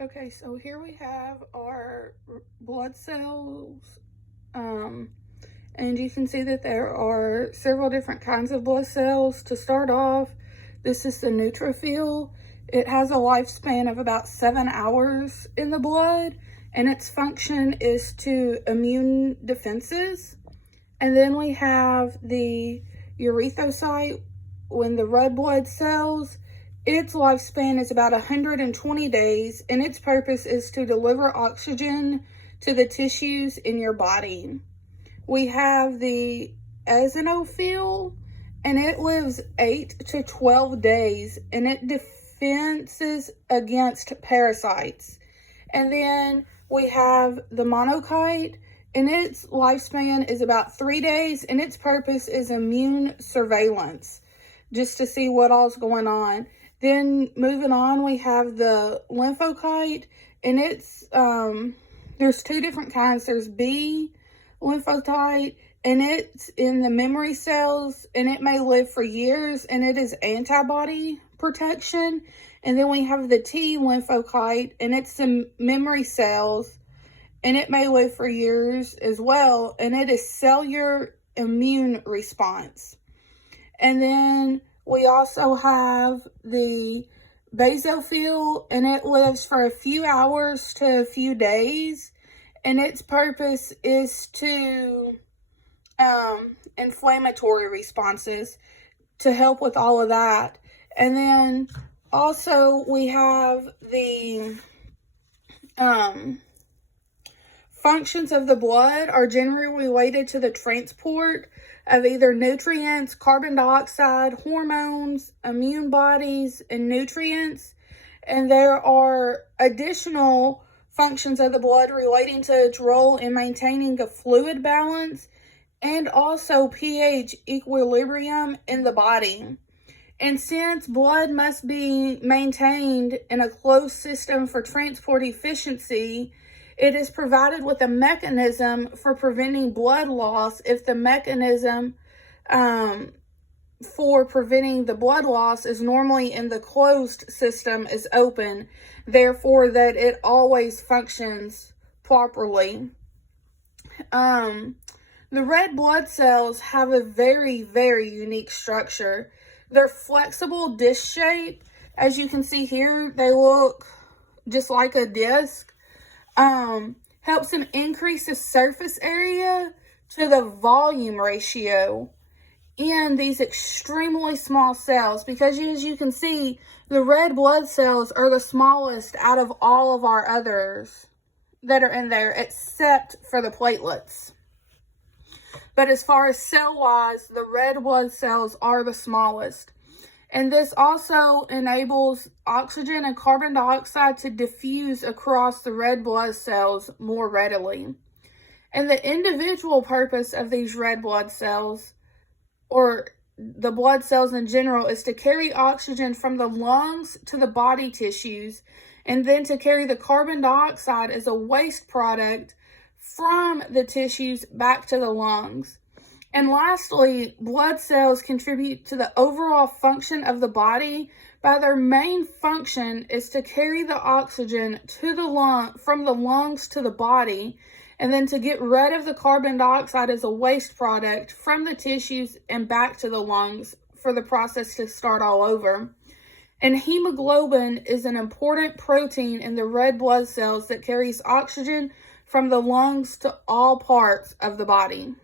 Okay, so here we have our blood cells, and you can see that there are several different kinds of blood cells. To start off, this is the neutrophil. It has a lifespan of about 7 hours in the blood, and its function is to immune defenses. And then we have the erythrocyte, when the red blood cells. Its lifespan is about 120 days, and its purpose is to deliver oxygen to the tissues in your body. We have the eosinophil, and it lives 8 to 12 days, and it defenses against parasites. And then we have the monocyte, and its lifespan is about 3 days, and its purpose is immune surveillance, just to see what all's going on. Then moving on, we have the lymphocyte, and it's, there's two different kinds. There's B lymphocyte, and it's in the memory cells, and it may live for years, and it is antibody protection. And then we have the T lymphocyte, and it's the memory cells, and it may live for years as well, and it is cellular immune response. And then we also have the basophil, and it lives for a few hours to a few days, and its purpose is to inflammatory responses, to help with all of that. And then also we have the functions of the blood are generally related to the transport of either nutrients, carbon dioxide, hormones, immune bodies, and nutrients. And there are additional functions of the blood relating to its role in maintaining a fluid balance and also pH equilibrium in the body. And since blood must be maintained in a closed system for transport efficiency, it is provided with a mechanism for preventing blood loss if the mechanism for preventing the blood loss is normally in the closed system is open, therefore that it always functions properly. The red blood cells have a very, very unique structure. They're flexible disc shape. As you can see here, they look just like a disc. Helps them increase the surface area to the volume ratio in these extremely small cells, because as you can see, the red blood cells are the smallest out of all of our others that are in there, except for the platelets. But as far as cell-wise, the red blood cells are the smallest. And this also enables oxygen and carbon dioxide to diffuse across the red blood cells more readily. And the individual purpose of these red blood cells, or the blood cells in general, is to carry oxygen from the lungs to the body tissues, and then to carry the carbon dioxide as a waste product from the tissues back to the lungs. And lastly, blood cells contribute to the overall function of the body by their main function is to carry the oxygen to the from the lungs to the body, and then to get rid of the carbon dioxide as a waste product from the tissues and back to the lungs for the process to start all over. And hemoglobin is an important protein in the red blood cells that carries oxygen from the lungs to all parts of the body.